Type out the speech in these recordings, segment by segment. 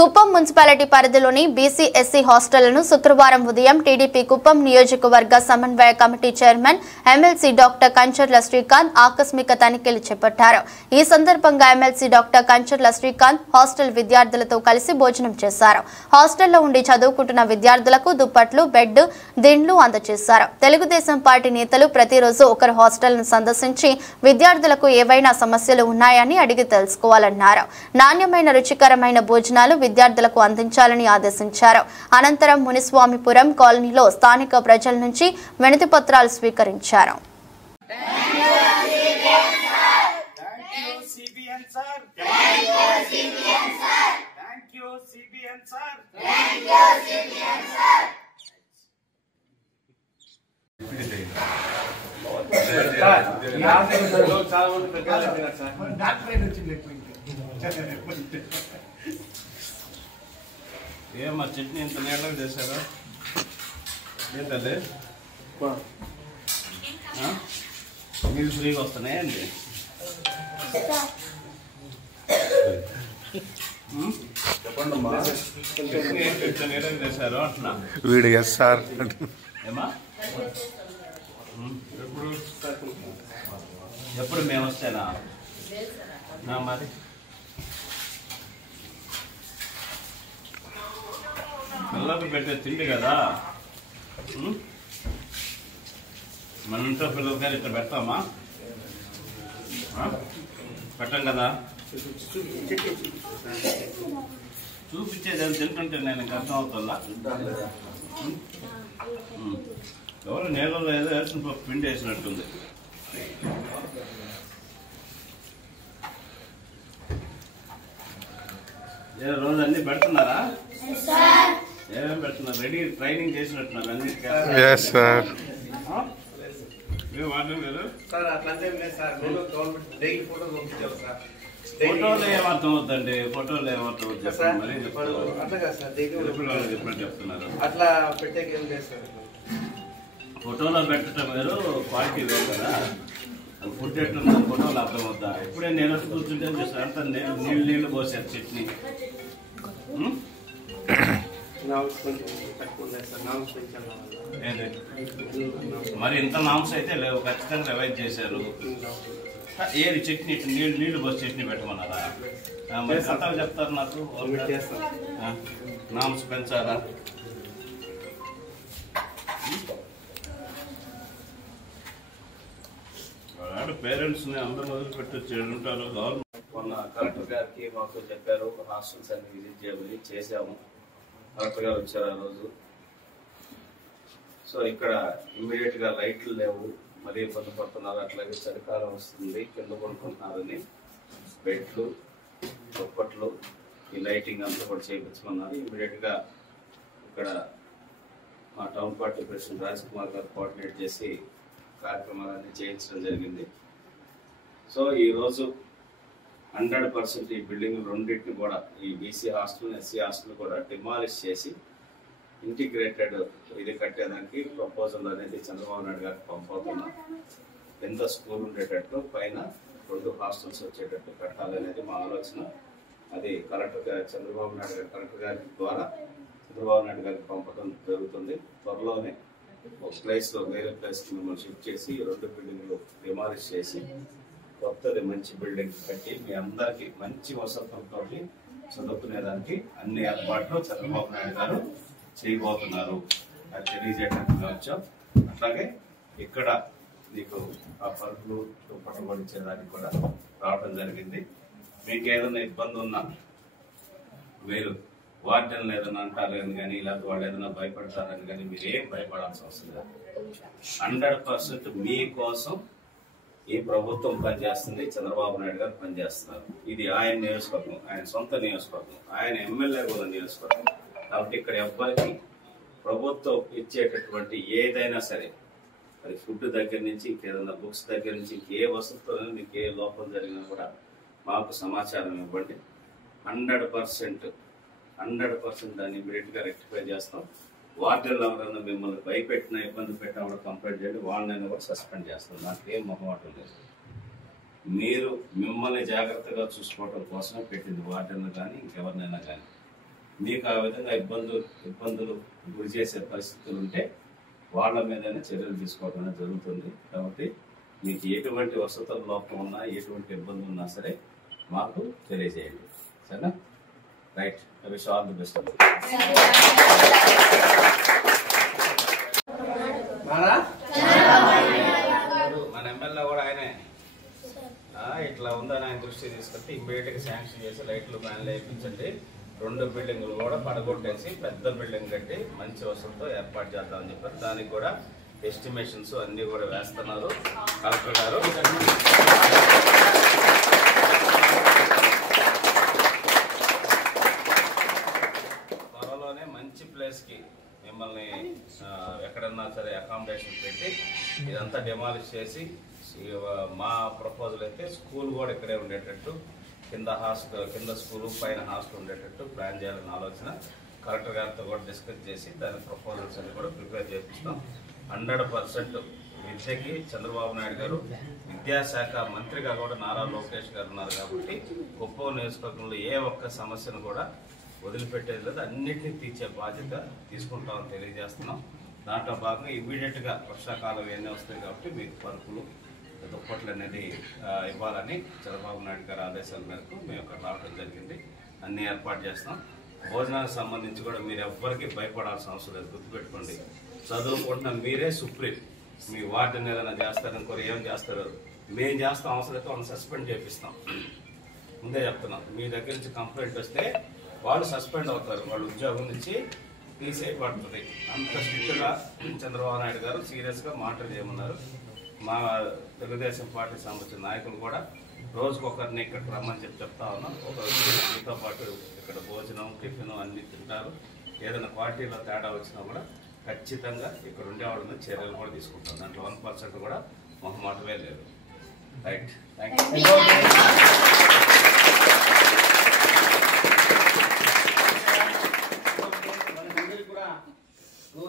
Kuppam municipality పరిధిలోని BC SC హాస్టళ్లను శుక్రవారం ఉదయం టీడీపీ కుప్పం నియోజకవర్గ సమన్వయ committee chairman MLC doctor Kancharla Srikanth ఆకస్మిక తనిఖీలు చేపట్టారు. ఈ సందర్భంగా MLC doctor Kancharla Srikanth hostel విద్యార్థులతో కలిసి భోజనం చేశారు. హాస్టల్లో ఉండి చదువుకుంటున్న విద్యార్థులకు దుప్పట్లు, బెడ్, దిండ్లు అందజేశారు. తెలుగుదేశం పార్టీ నేతలు ప్రతిరోజు ఒకరు హాస్టల్ను సందర్శించి విద్యార్థులకు ఏవైనా సమస్యలు ఉన్నాయని అడిగి తెలుసుకోవాలన్నారు. నాణ్యమైన రుచికరమైన భోజనాలు విద్యార్థులకు అందించాలని ఆదేశించారు. అనంతరం మునిస్వామిపురం కాలనీలో స్థానిక ప్రజల నుంచి వినతి పత్రాలు స్వీకరించారు. ఏమా చట్నీ ఇంత నీళ్ళకి చేశారా? ఏంటది మీరు ఫ్రీగా వస్తున్నాయండి? చెప్పండి అమ్మా, చట్నీ ఏంటి ఇంత నీళ్ళకి చేశారు అంటున్నా. వీడియో సార్ ఏమా ఎప్పుడు మేము వస్తేనా మరి పిల్లలకు పెట్టే తిండి కదా, మన ఇంట్లో పిల్లలు కానీ ఇట్లా పెడతామా? పెట్టం కదా. చూపించేది అని తింటుంటే నేను అర్థం అవుతుందా? ఎవరు నీళ్ళలో ఏదో వేసిన పిండి వేసినట్టుంది. రోజు అన్ని పెడుతున్నారా? ఏమేమి పెడుతున్నారు? రెడీ ట్రైనింగ్ చేసినట్టున్నారు అన్నిటికీ. ఫోటోలు ఏమర్థం అవుతుందండి? ఫోటోలు ఏమర్థం అవుతుంది చెప్తున్నారు. అట్లా పెట్టే ఫోటోలో పెట్టడం వేరు, క్వాలిటీ వేరు కదా. ఫుడ్ ఎట్లుందో ఫోటోలు అర్థం అవుతా. ఇప్పుడే నేను కూర్చుంటే అంత నీళ్ళు పోసారు చట్నీ. మరి ఇంత నామ్స్ అయితే లేవు, ఖచ్చితంగా రివైజ్ చేశారు. ఏది చట్నీ నీళ్లు పోసి చట్నీ పెట్టమన్నారా? మరి కథలు చెప్తారు నాకు. నామ్స్ పెంచారా? పేరెంట్స్ ని అందరూ వదిలిపెట్టి ఉంటారు. గవర్నమెంట్ మొన్న కలెక్టర్ గారికి మాకు చెప్పారు హాస్టల్స్ అన్ని విజిట్ చేయమని, చేసాము. కలెక్టర్ గారు వచ్చారు ఆ రోజు. సో ఇక్కడ ఇమ్మీడియట్ గా లైట్లు లేవు, మరీ ఇబ్బంది పడుతున్నారు. అట్లాగే చలికాలం వస్తుంది, కింద కొనుక్కుంటున్నారని బెడ్లు, దుప్పట్లు, ఈ లైటింగ్ అంతా కూడా చేయించమన్నారు. ఇమ్మీడియట్ గా ఇక్కడ మా town party president Raj Kumar గారు కోఆర్డినేట్ చేసి కార్యక్రమాలన్నీ చేయించడం జరిగింది. సో ఈరోజు 100% ఈ బిల్డింగ్ రెండింటిని కూడా, ఈ బీసీ హాస్టల్, ఎస్సీ హాస్టల్ కూడా డిమాలిష్ చేసి ఇంటిగ్రేటెడ్ ఇది కట్టేదానికి ప్రపోజల్ అనేది చంద్రబాబు నాయుడు గారికి పంపుతున్నాం. ఎంత స్కూల్ ఉండేటట్టు, పైన 2 హాస్టల్స్ వచ్చేటట్టు కట్టాలనేది మా ఆలోచన. అది కలెక్టర్ గారు, చంద్రబాబు నాయుడు గారు కలెక్టర్ గారి ద్వారా చంద్రబాబు నాయుడు గారికి పంపడం జరుగుతుంది. త్వరలోనే ఒక ప్లేస్లో వేరే ప్లేస్కి మిమ్మల్ని షిఫ్ట్ చేసి 2 బిల్డింగ్లు డిమాలిష్ చేసి కొత్తది మంచి బిల్డింగ్ కట్టి మీ అందరికీ మంచి వసతులతో చదువుకునేదానికి అన్ని ఏర్పాట్లు చంద్రబాబు నాయుడు గారు చేయబోతున్నారు. అది తెలియజేయడానికి వచ్చాం. అట్లాగే ఇక్కడ మీకు ఆ పరుపులు పట్టుబడిచ్చేదానికి కూడా రావడం జరిగింది. మీకు ఏదైనా ఇబ్బంది ఉన్నా మీరు వార్డెన్లు ఏదైనా అంటారని కానీ, లేకపోతే వాళ్ళు ఏదైనా భయపడతారని కానీ మీరు ఏం భయపడాల్సిన అవసరం లేదు. 100% మీకోసం ఈ ప్రభుత్వం పనిచేస్తుంది, చంద్రబాబు నాయుడు గారు పనిచేస్తున్నారు. ఇది ఆయన నియోజకవర్గం, ఆయన సొంత నియోజకవర్గం, ఆయన ఎమ్మెల్యే కూడా నియోజకవర్గం. కాబట్టి ఇక్కడ ఎవ్వరికి ప్రభుత్వం ఇచ్చేటటువంటి ఏదైనా సరే, అది ఫుడ్ దగ్గర నుంచి ఇంకేదైనా బుక్స్ దగ్గర నుంచి ఇంకే వసతులతో మీకు ఏ లోపం జరిగినా కూడా మాకు సమాచారం ఇవ్వండి. 100% దాన్ని ఇమీడియట్ గా రెక్టిఫై చేస్తాం. వార్డెన్లు ఎవరైనా మిమ్మల్ని భయపెట్టినా, ఇబ్బంది పెట్టినా కూడా కంప్లైంట్ చేయండి, వాళ్ళని కూడా సస్పెండ్ చేస్తాం. నాకు ఏం మొహమాటం లేదు. మీరు మిమ్మల్ని జాగ్రత్తగా చూసుకోవడం కోసమే పెట్టింది వార్డెన్లు కానీ ఇంకెవరినైనా కానీ. మీకు ఆ విధంగా ఇబ్బందులు గురి చేసే పరిస్థితులు ఉంటే వాళ్ళ మీదనే చర్యలు తీసుకోవడం జరుగుతుంది. కాబట్టి మీకు ఎటువంటి వసతుల లోపం ఉన్నా, ఎటువంటి ఇబ్బంది ఉన్నా సరే మాకు తెలియజేయండి. సరేనా? Right. I wish all the best. మన ఎమ్మెల్యే కూడా ఆయనే ఇట్లా ఉందని ఆయన దృష్టి తీసుకొచ్చి ఇమ్మీడియట్ గా శాంక్షన్ చేసి లైట్లు ఫ్యాన్లు వేయించండి. 2 బిల్డింగులు కూడా పడగొట్టేసి పెద్ద బిల్డింగ్ కట్టి మంచి వసతులతో ఏర్పాటు చేద్దామని చెప్పారు. దానికి కూడా ఎస్టిమేషన్స్ అన్ని కూడా వేస్తున్నారు కలెక్టర్ గారు. త్వరలోనే మంచి ప్లేస్ కి మిమ్మల్ని ఎక్కడన్నా సరే అకామిడేషన్ పెట్టి ఇదంతా డెమాలిష్ చేసి, మా ప్రపోజల్ అయితే స్కూల్ కూడా ఇక్కడే ఉండేటట్టు, కింద స్కూలు పైన హాస్టల్ ఉండేటట్టు ప్లాన్ చేయాలని ఆలోచన కలెక్టర్ గారితో కూడా డిస్కస్ చేసి దాని ప్రపోజల్స్ అన్ని కూడా ప్రిపేర్ చేపిస్తాం. 100% విద్యకి చంద్రబాబు నాయుడు గారు విద్యాశాఖ మంత్రిగా కూడా నారా లోకేష్ గారు ఉన్నారు కాబట్టి కుప్పం నియోజకవర్గంలో ఏ ఒక్క సమస్యను కూడా వదిలిపెట్టేది లేదు. అన్నింటినీ తీర్చే బాధ్యత తీసుకుంటామని తెలియజేస్తున్నాం. దాంట్లో భాగంగా ఇమ్మీడియట్ గా వర్షాకాలం ఇవన్నీ వస్తాయి కాబట్టి మీకు పరుపులు, దుప్పట్లు అనేది ఇవ్వాలని చంద్రబాబు నాయుడు గారి ఆదేశాల మేరకు మేము ఇక్కడ రావడం జరిగింది. అన్ని ఏర్పాటు చేస్తాం. భోజనానికి సంబంధించి కూడా మీరు ఎవ్వరికి భయపడాల్సిన అవసరం లేదు. గుర్తుపెట్టుకోండి, చదువుకుంటున్న మీరే సుప్రీం. మీ వార్డుని ఏదైనా చేస్తారని కోరి ఏం చేస్తారు, మేము చేస్తాం. అవసరమైతే వాళ్ళని సస్పెండ్ చేపిస్తాం. ముందే చెప్తున్నాం. మీ దగ్గర నుంచి కంప్లైంట్ వస్తే వాళ్ళు సస్పెండ్ అవుతారు, వాళ్ళ ఉద్యోగం నుంచి తీసేయబడుతుంది. అంత స్ట్రిక్ట్గా చంద్రబాబు నాయుడు గారు సీరియస్గా మాటలు చేయమన్నారు. మా తెలుగుదేశం పార్టీ సంబంధించిన నాయకులు కూడా రోజుకొకరిని ఇక్కడ రమ్మని చెప్తా ఉన్నాం. మీతో పాటు ఇక్కడ భోజనం, టిఫిన్ అన్ని తింటారు. ఏదైనా పార్టీలో తేడా వచ్చినా కూడా ఖచ్చితంగా ఇక్కడ ఉండేవాళ్ళ మీద చర్యలు కూడా తీసుకుంటాం. దాంట్లో 1% కూడా మొహమాటమే లేదు. రైట్. Thank you.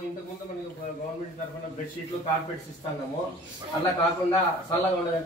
ఇంతకుముందు మనకి గవర్నమెంట్ తరఫున బెడ్షీట్లు, కార్పెట్స్ ఇస్తాము. అలా కాకుండా చల్లగా ఉండడం